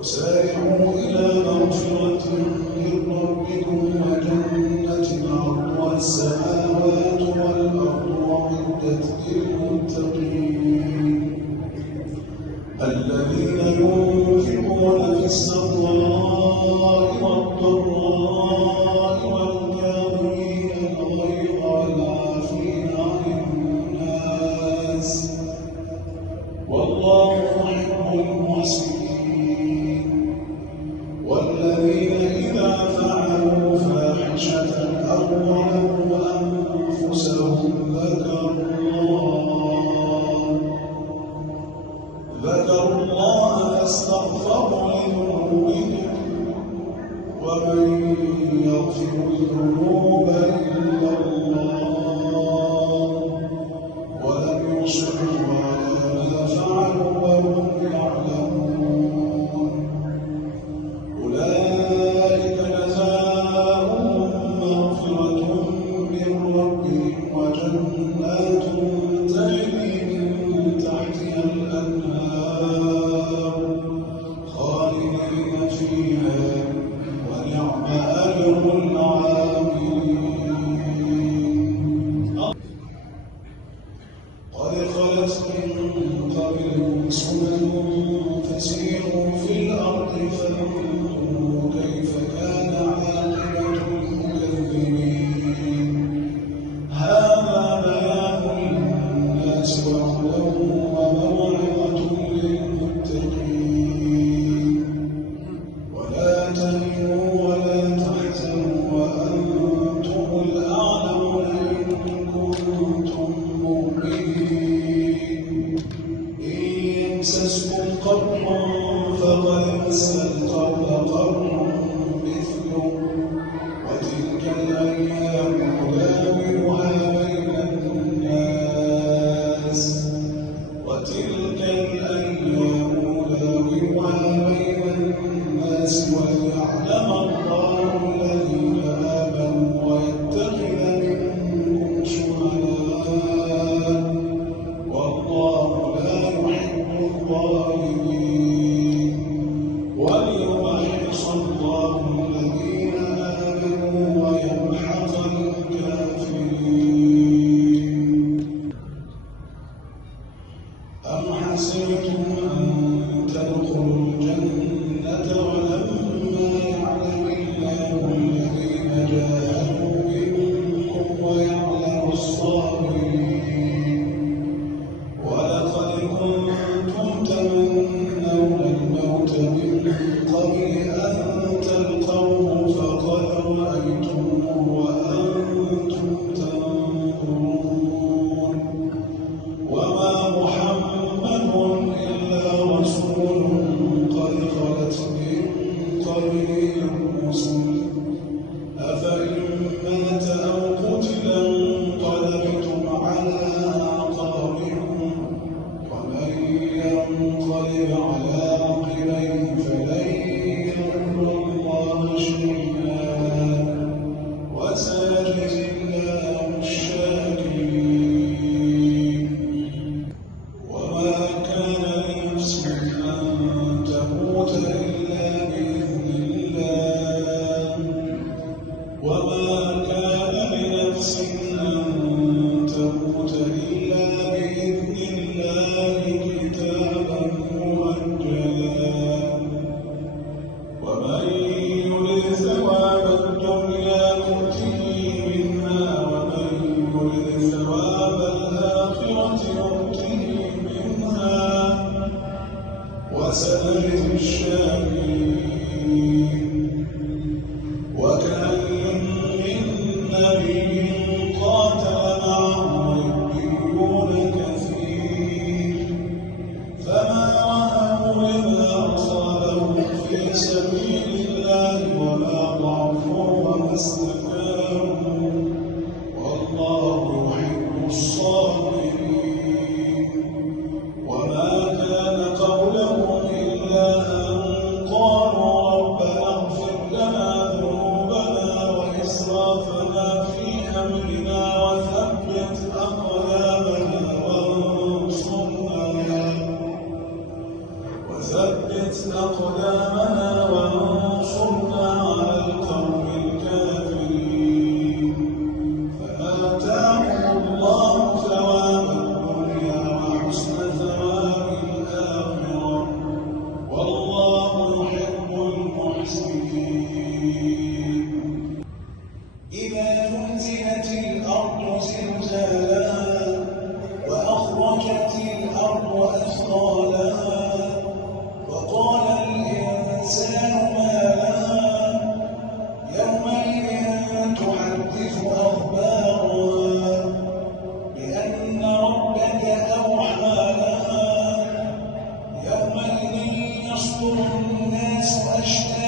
وسارعوا إلى مغفرة من ربكم وجنة عرضها السماوات والأرض أعدت للمتقين الذين ينفقون في السراء والضراء والكاظمين الغيظ والعافين عن الناس والله يحب المحسنين والذين إذا فعلوا فاحشة أو ظلموا أنفسهم ذكروا الله فاستغفروا لذنوبهم ومن يغفر الذنوب إلا الله ولم يصروا على ما فعلوا وهم يعلمون أولئك جزاؤهم مغفرة من ربهم وجنات تجري من تحتها الأنهار خالدين فيها ونعم أجر العاملين قد خلت من قبلكم سنن فسيروا في الأرض فانظروا كيف كان عاقبة المكذبين هذا بيان للناس وهدى وموعظة للمتقين ولا تهنوا ولا تحزنوا وأنتم الأعلون إن كنتم مؤمنين إن يمسسكم قرح فقد مس القوم قرح مثله وتلك الأيام نداولها بين الناس وليعلم الله الذين آمنوا ويتخذ منكم شهداء والله لا يحب الظالمين وليمحص الله الذين آمنوا ويمحق الكافرين أم حسبتم أن تدخلوا الجنة ولما يعلم الله الذين جاهدوا منكم ويعلم الصابرين ولقد كنتم تمنون الموت من قبل أن تلقوه فقد رأيتموه وأنتم تنظرون وما محمد إلا رسول قد خلت من قبله الرسل أفإن مات أو قتل انقلبتم على أعقابكم ومن ينقلب على عقبيه فلن يضر الله شيئا وسيجزي الله الشاكرين وما كان لنفس أن تموت إلا بإذن الله وما كان لنفس أن تموت إلا بإذن الله كتابا مؤجلا ومن يرد ثواب الدنيا نؤته منها ومن يرد ثواب الآخرة نؤته منها وسنجزي الشاكرين وكأين من نبي قاتل معه ربيون كثير فما وهنوا لما أصابهم في سبيل الله وما ضعفوا وما استكانوا والله يحب الصابرين وما كان قولهم إلا أن قالوا ربنا اغفر لنا ذنوبنا وإسرافنا في أمرنا وثبت أقدامنا وانصرنا أقدامنا وانصرنا على القوم الكافرين فآتاهم الله ثواب الدنيا وحسن ثواب الآخرة والله يحب المحسنين. إذا زلزلت الأرض زلزالها وأخرجت الأرض أثقالها وقال الإنسان ما لها يومئذ تحدث أخبارها بأن ربك أوحى لها يومئذ يصدر الناس أشتاتا